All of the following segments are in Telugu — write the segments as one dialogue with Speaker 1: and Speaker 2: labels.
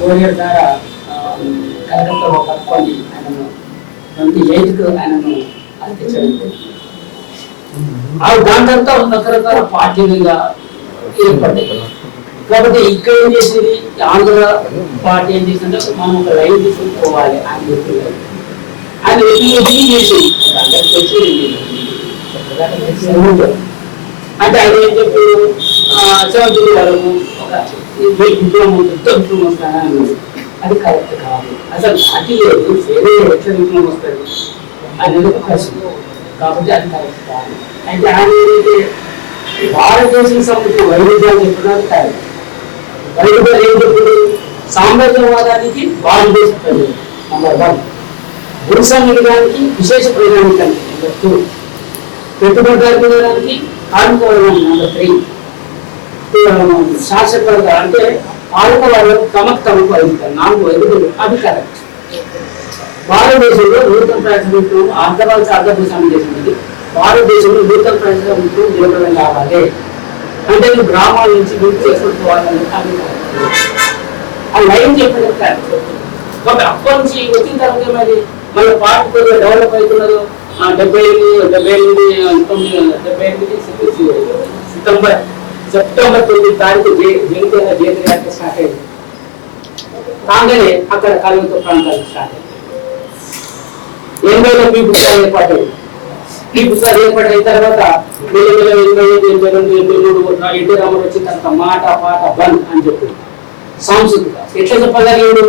Speaker 1: కోరియర్ ద్వారా కలకత్తాలో పట్టుకొని ఆయనను ట్వంటీ ఎయిత్కు ఆయనను అందించడం జరిగింది. దాని తర్వాత రకరకాల పార్టీలుగా ఏర్పడ్డాయి. కాబట్టి ఇక్కడ ఏం చేసేది? ఆంధ్ర పార్టీ ఏం చేసిందంటే మనం ఒక లైన్ తీసుకుని పోవాలి ఆయన చెప్తున్నారు ఆయన ఎన్ని చేసింది? అందరికి అంటే ఆయన ఏం చెప్పారు? సెవెంత్ వరకు ఒక ఇంట్లో ఉంటుంది డిప్లొమా వస్తాను అది కరెక్ట్ కాదు. అసలు అది లేదు వేరే ఎట్లా ఇంట్లో వస్తుంది అనేది ఒక ప్రశ్న కాబట్టి అది కరెక్ట్ కాదు అయితే ఆయన ఏంటంటే భారతదేశం సంబంధించిన వైవిధ్యాలు చెప్తున్నారు కాదు వైవిధ్యాలు ఏం చెప్తుంది సామ్రాజ్యవాదానికి భారతదేశం ప్రజలు నంబర్ వన్ భూ సంఘానికి విశేష ప్రజానికం నెంబర్ టూ పెట్టుబడిదారు కార్మిక వర్గానికి నెంబర్ త్రీ శాసకవర్గం అంటే పాలక వర్గం తమకు తమకు వహిస్తారు నాలుగు వైద్యులు అది కరెక్ట్ భారతదేశంలో నూతన ప్రజాస్వామ్యం అర్ధవలస అర్ధభూస్వామ్యం చేసింది భారతదేశంలో నూతన ప్రజాస్వామ్యం నిలబడం కావాలి. అంటే గ్రామాల నుంచి గుర్తు చేసుకుని పోవాలని అది ఆ లైన్ చెప్పడం కరెక్ట్ కాబట్టి అప్పటి నుంచి వచ్చిన తర్వాత మరి మన పార్టీ కూడా డెవలప్ అవుతున్నారు. డెబ్బై ఎనిమిది డెబ్బై ఎనిమిది తొమ్మిది డెబ్బై ఎనిమిది సెప్టెంబర్ సెప్టెంబర్ తొమ్మిది తారీఖు జగిత్యాల జయంతి యాత్ర స్టార్ట్ అయింది కాగానే అక్కడ కలుగుతూ ప్రాంతాలు స్టార్ట్ అయింది ఎనభైలో పీపుల్ స్టార్ ఏర్పాటైంది పీపుల్ స్టార్ ఏర్పాటైన తర్వాత మెల్లమెల్ల ఎనభై ఐదు ఎనభై రెండు ఎనభై మూడు ఎన్టీ రామారావు వచ్చిన తర్వాత మాట పాట బంద్ అని చెప్పింది సాంస్కృతిక. ఎట్లా చెప్పగలిగాడు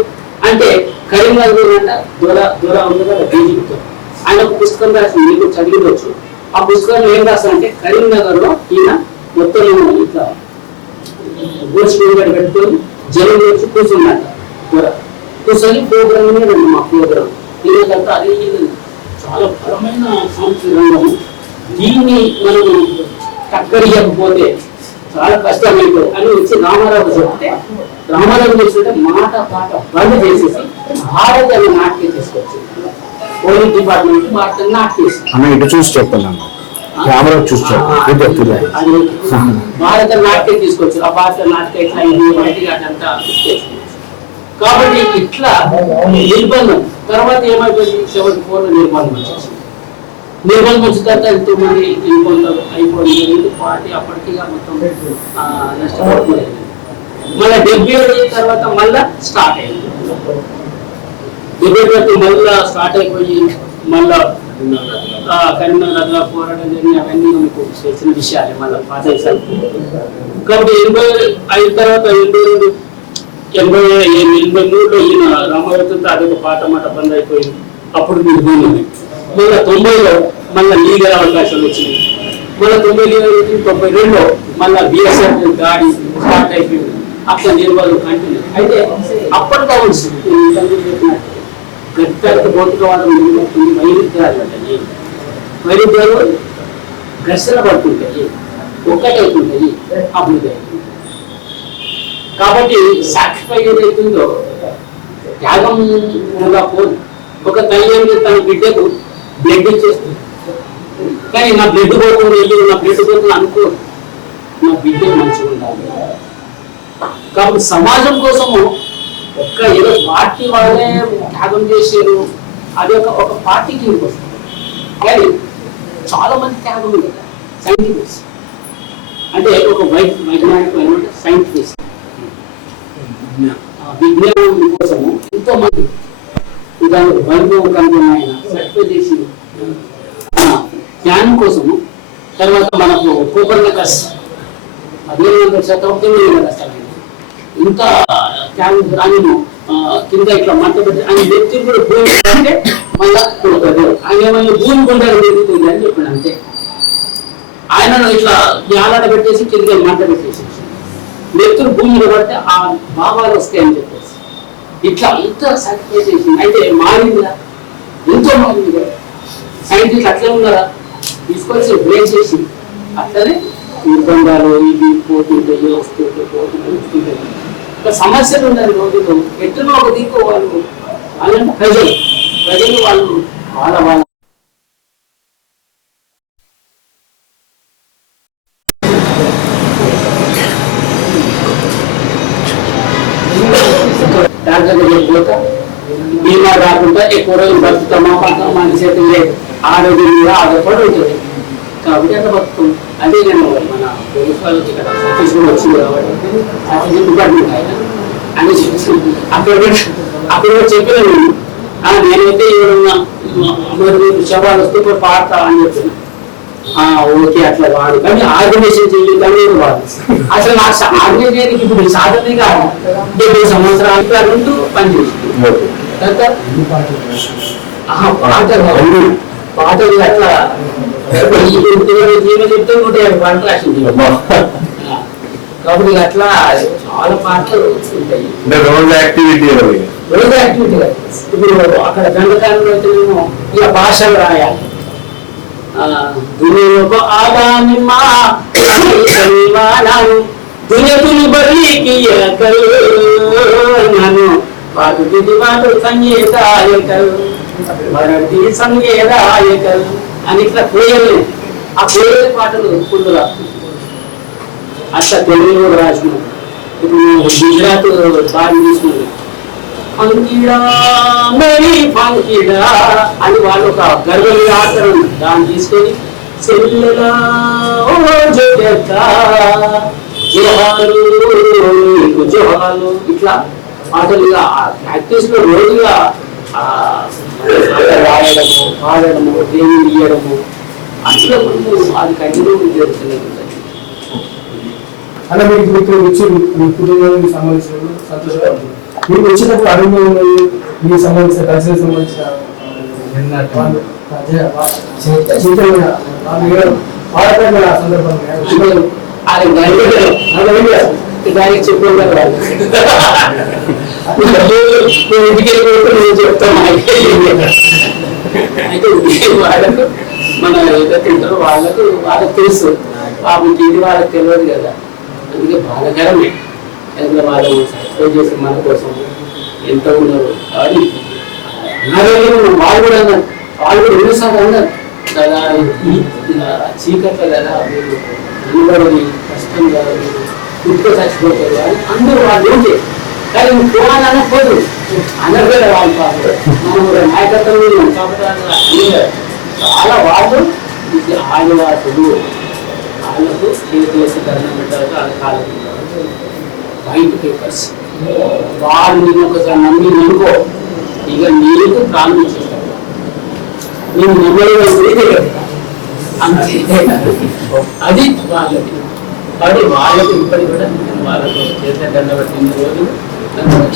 Speaker 1: అంటే కరీంనగర్ అంట దూర దూర ఉంది కదా బీజేపీతో. ఆయన ఒక పుస్తకం రాసి మీకు చదివచ్చు ఆ పుస్తకంలో ఏం రాస్తారంటే కరీంనగర్లో ఈయన మొత్తం ఇట్లా గోల్స్ మీద పెట్టుకొని జనం వచ్చి కూర్చున్నట్ట కూర్చొని ప్రోగ్రామ్ ఉంది మా ప్రోగ్రామ్. ఈరోజంతా అది చాలా బలమైన సాంస్కృతిక రంగం దీన్ని మనం టక్కరియకపోతే చాలా కష్టమైపోయి అని వచ్చి రామారావు చెప్తే రామారావు చేస్తుంటే మాట పాట బంద్ చేసేసి భారత్ అనే నాట్యం తీసుకొచ్చింది పోలీస్ డిపార్ట్మెంట్ భారత నాట్యం
Speaker 2: అన్న ఇటు చూసి చెప్తున్నాను కెమెరా చూసి చెప్పండి
Speaker 1: అది భారత నాట్యం తీసుకొచ్చు ఆ భారత నాట్యం ఎట్లా ఇది బయటికి అదంతా కాబట్టి ఇట్లా నిర్బంధం. తర్వాత ఏమైపోయింది? సెవెన్ ఫోర్ నిర్బంధం వచ్చేసింది. నిర్బంధం వచ్చిన తర్వాత ఎంతో మంది ఇబ్బందులు అయిపోయింది పార్టీ అప్పటికి మొత్తం ఆ, నష్టపోతుంది మళ్ళీ డెబ్బై ఏడు తర్వాత మళ్ళా స్టార్ట్ అయింది. డెబ్బై ఏడు మళ్ళా స్టార్ట్ అయిపోయి మళ్ళా కరీంనగర్ అట్లా పోరాటం జరిగిన అవన్నీ మీకు తెలిసిన విషయాలే మళ్ళీ పాత కాబట్టి ఎనభై అయిన తర్వాత ఎనభై రెండు ఎనభై ఎనభై మూడులో ఈయన రామాయణంతో అదొక పాట మాట బంద్ అయిపోయింది. అప్పుడు మీరు పోయింది మళ్ళీ తొంభైలో మళ్ళీ లీగల్ అవకాశాలు వచ్చినాయి మళ్ళీ తొంభై లీగల్ తొంభై రెండులో మళ్ళీ బిఎస్ఎఫ్ దాడి స్టార్ట్ అయిపోయింది. అట్లా నిర్బంధం కంటిన్యూ. అయితే అప్పటి కావచ్చు గట్టిత భౌతికవాదం నిర్మిస్తుంది వైరుధ్యాలు ఉంటాయి. వైరుధ్యాలు ఘర్షణ పడుతుంటాయి ఒక్కటైతుంటాయి అభివృద్ధి అవుతుంది కాబట్టి సాక్రిఫై ఏదైతుందో త్యాగం కూడా పోదు. ఒక తల్లి తన బిడ్డకు బ్లడ్ ఇచ్చేస్తుంది. కానీ నా బ్లడ్ పోకుండా వెళ్ళి నా బ్లడ్ పోతుంది అనుకో నా బిడ్డ మంచిగా ఉండాలి కాబట్టి సమాజం కోసము ఒక్క ఏదో పార్టీ వాళ్ళే త్యాగం చేసారు అది ఒక ఒక పార్టీకి వస్తుంది. కానీ చాలా మంది త్యాగం ఉంది సైంటిఫిక్స్ అంటే ఒక వైట్ వైజ్ఞానికమైన సైంటిఫిక్స్ విజ్ఞానం కోసము ఎంతో మంది ఉదాహరణకు వైభవం కనుగొన్న సర్టిఫై జ్ఞానం కోసము తర్వాత మనకు కోపర్నకస్ పదిహేను వందల శతాబ్దంలో కష్టాలు ఇంకా త్యాగం ఆయనను కింద ఇట్లా మంట పెట్టి ఆయన వ్యక్తులు కూడా భూమి అంటే మళ్ళా కొడతారు ఆయన ఏమైనా భూమి కొండలు పెరుగుతుంది అని చెప్పాడు అంతే. ఆయనను ఇట్లా యాలాడ పెట్టేసి కింద మంట పెట్టేసి వ్యక్తులు భూమిలో పడితే ఆ భావాలు వస్తాయని చెప్పేసి. ఇట్లా ఇంత సాక్రిఫైస్ చేసింది. అయితే మారిందా? ఎంతో మారింది కదా. సైంటిస్ట్ అట్లే ఉన్నారా? తీసుకొచ్చి బ్రేక్ చేసి అట్లనే నిర్బంధాలు ఇవి పోతుంటాయి వస్తుంటాయి పోతుంటాయి వస్తుంటాయి సమస్యలు ఉన్నది రోజులు. ఎట్లనో ఒక దిక్కు వాళ్ళు వాళ్ళంటే ప్రజలు. ప్రజలు వాళ్ళు వాళ్ళ వాళ్ళ నరకంగా బీమా రాకుండా ఎక్కువ రోజులు బతుకుతామా పడతామా మన చేతుల్లో ఆరోగ్యం మీద ఆధారపడి ఉంటుంది. కాబట్టి అట్లా బతుకుతాం? అదే నేను వచ్చింది కాబట్టి డిపార్ట్మెంట్ ఆయన అని నేనైతే వస్తే పాడతా అని చెప్పిన ఓకే అట్లా వాడు కానీ ఆర్గనైజేషన్ చేయడానికి వాడు అసలు నాకు ఆర్గనైజేషన్ ఇప్పుడు సాధనే కాదు డెబ్బై సంవత్సరాలు రెండు పనిచేసింది
Speaker 2: ఓకే
Speaker 1: తర్వాత ఆహా, పాటలు పాటలు అట్లా చెప్తే నూట యాభై పాటలు రాసింది కాబట్టి అట్లా చాలా పాటలు ఉంటాయి
Speaker 2: రోజు యాక్టివిటీ
Speaker 1: రోజు యాక్టివిటీ ఇప్పుడు అక్కడ గంటకాలంలో అయితేనేమో ఇక భాషలు రాయాలి ఆ, దునియకుని బలికి నన్ను మరటి సంగీతాయకలు అని ఇట్లా కోయలు. ఆ కోయల పాటలు ఫుల్ రాస్తుంది అట్లా తెలుగులో కూడా రాసినాం ఇప్పుడు గుజరాత్ బాగా తీసుకుంది పంకిడా మరి పంకిడా అని వాళ్ళు ఒక గర్వం ఆడతారు దాన్ని తీసుకొని చెల్లెలా ఇట్లా పాటలుగా ప్రాక్టీస్లో రోజుగా రాయడము పాడడము దేవుని ఇయ్యడము అట్లా మనము అది కంటిన్యూ జరుగుతూనే ఉంటుంది
Speaker 3: అలా మీకు మీకు వచ్చి మీ కుటుంబానికి సంబంధించిన సంతోషపడుతుంది మీకు వచ్చినప్పుడు అడుగు మీకు సంబంధించిన కల్చర్ సంబంధించిన సందర్భంగా
Speaker 1: అంటే అది నేను ఇంటికి వెళ్ళిపోతే నేను చెప్తాను అయితే వాళ్ళకు మన ఏదో తింటారో వాళ్ళకు వాళ్ళకి తెలుసు పాపం ఇది వాళ్ళకి తెలియదు కదా అందుకే బాధకరమే ఎందుకంటే వాళ్ళు సబ్స్క్రైబ్ చేసి మన కోసం ఎంత ఉన్నారు అది అనారోగ్యం వాళ్ళు కూడా అన్నారు వాళ్ళు కూడా ఎన్నోసార్లు అన్నారు కదా ఈ చీకట్ల కదా మీరు నిలబడి కష్టం కదా మీరు ఇంట్లో చచ్చిపోతారు అని అందరూ వాళ్ళు ఏం చేయాలి? కానీ నువ్వు పోవాలని అనకపోదు అన్నారు కదా వాళ్ళు పాపం మనం నాయకత్వం చాలా వాళ్ళు ఇది ఆదివాసులు వాళ్ళకు చేసి దండం పెట్టారు వాళ్ళ కాళ్ళకి వైట్ పేపర్స్ వాళ్ళు నేను ఒకసారి నమ్మి అనుకో ఇక నీకు ప్రాణం ఇచ్చేస్తాను నేను నమ్మలేదు అంతే అది వాళ్ళకి కాబట్టి వాళ్ళకి ఇప్పటికి కూడా నేను వాళ్ళకు చేసే దండ పెట్టిన రోజు